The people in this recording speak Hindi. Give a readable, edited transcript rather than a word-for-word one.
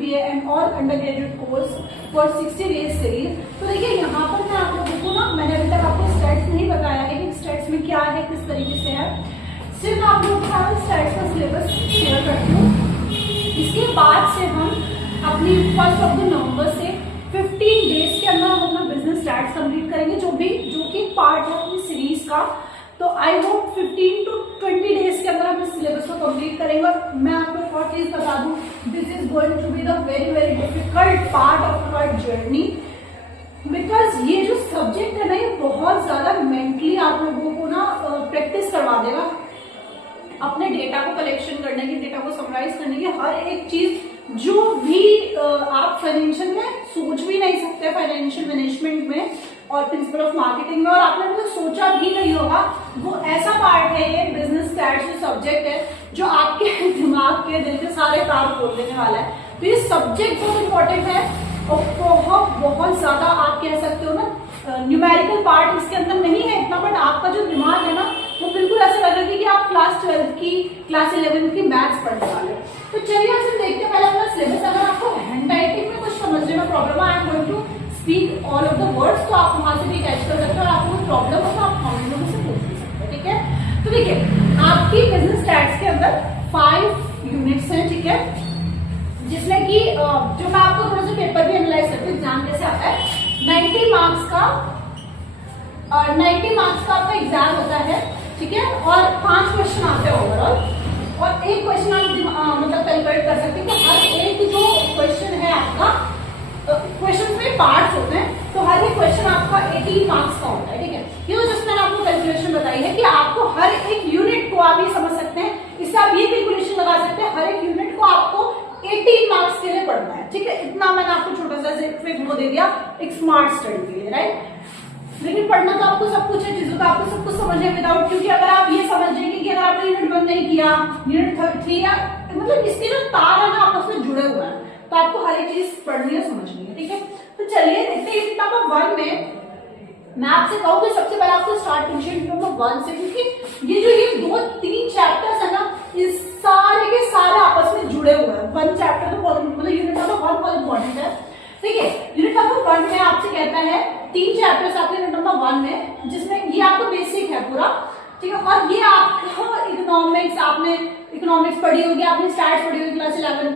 MBA and all undergraduate course for 60 days series. तो देखिए यहाँ पर मैं आप लोगों को ना, मैंने अभी तक आपको स्टैट्स नहीं बताया है कि स्टैट्स में क्या है, किस तरीके से है। सिर्फ आप लोगों के साथ स्टैट्स का सिलेबस शेयर करती हूँ। इसके बाद से हम अपनी 1 नवंबर से 15 डेज के अंदर हम अपना बिजनेस स्टैट्स कंप्लीट करेंगे, जो कि पार्ट है अपनी सीरीज का। तो आई होप 15 to 20 डेज के अंदर हम इस सिलेबस को कंप्लीट करेंगे। और मैं आपको एक और चीज बता दूं, this is going to be the very very difficult part of our journey, because ये जो सब्जेक्ट है ना, ये बहुत ज्यादा मेंटली आप लोगों को ना प्रैक्टिस करवा देगा अपने डेटा को कलेक्शन करने की, डेटा को समराइज करने की। हर एक चीज जो भी आप फाइनेंशियल में सोच भी नहीं सकते, फाइनेंशियल मैनेजमेंट में और प्रिंसिपल ऑफ मार्केटिंग में, और आपने तो सोचा भी नहीं होगा, वो ऐसा पार्ट है, ये बिजनेस स्टैट्स जो सब्जेक्ट है, जो आपके दिमाग के दिल के सारे काम खोल देने वाला है। तो ये सब्जेक्ट बहुत इंपॉर्टेंट है और बहुत ज्यादा आप कह सकते हो ना, न्यूमेरिकल पार्ट इसके अंदर नहीं है इतना, बट आपका जो दिमाग है ना, वो बिल्कुल ऐसा लग रहा है कि आप क्लास 12 की, क्लास 11 की मैथ्स पढ़ने वाले हो। तो चलिए आपसे देखते हैं पहले अपना सिलेबस। अगर आपको हैंड राइटिंग में कुछ समझने में प्रॉब्लम है, I am going to speak all of the words, तो आप वहां से भी कैच कर सकते हो। और आपको कोई प्रॉब्लम हो तो आप कमेंट में से पूछ भी सकते हो, ठीक है। तो देखिए, आपकी बिजनेस स्टैट्स के अंदर 5 यूनिट्स हैं, ठीक है, जिसमें कि जो मैं आपको थोड़ा सा पेपर भी एनालाइज करती हूँ, एग्जाम कैसे आता है। 90 मार्क्स का आपका एग्जाम होता है, ठीक है, और 5 क्वेश्चन आते हैं ओवरऑल, और एक क्वेश्चन आप मतलब कैलकुलेट कर सकते हैं कि हर एक जो क्वेश्चन है आपका, क्वेश्चन में पार्ट्स होते हैं, तो हर एक क्वेश्चन आपका 18 मार्क्स का होता है, ठीक है। ये तो जस्ट मैंने आपको कैलकुलेशन बताई है कि आपको हर एक यूनिट को आप ये समझ सकते हैं, इससे आप ये कैलकुलेशन लगा सकते हैं, हर एक यूनिट को आपको 18 मार्क्स के लिए पढ़ना है, ठीक है। इतना मैंने आपको छोटा सा वो दे दिया एक स्मार्ट स्टडी के लिए, राइट। लेकिन पढ़ना तो आपको सब कुछ है, चीजों का आपको सब कुछ समझ है विदाउट, क्योंकि अगर आप ये समझ जाएंगे कि अगर आपने यूनिट 1 नहीं किया, यूनिट 3 या मतलब इसके जो तार है ना आपस में जुड़े हुए हैं, तो आपको हर एक चीज पढ़नी है, समझनी है, ठीक है। तो चलिए देखते हैं यूनिट नंबर 1 में मैं आपसे कहूंगी सबसे पहले आपको स्टार्ट कीजिए यूनिट नंबर 1 से, क्योंकि ये 2-3 चैप्टर्स है ना, इस सारे के सारे आपस में जुड़े हुए हैं। 1 चैप्टर तो बहुत मतलब यूनिट नंबर 1 बहुत इंपॉर्टेंट है, ठीक है। यूनिट नंबर 1 में आपसे कहता है 3 चैप्टर्स आपके यूनिट नंबर 1 में, जिसमें ये आपको बेसिक है पूरा, ठीक है। और ये आपको इकोनॉमिक्स, आपने इकोनॉमिक्स पढ़ी होगी, आपने स्टैट्स पढ़ी होगी क्लास 11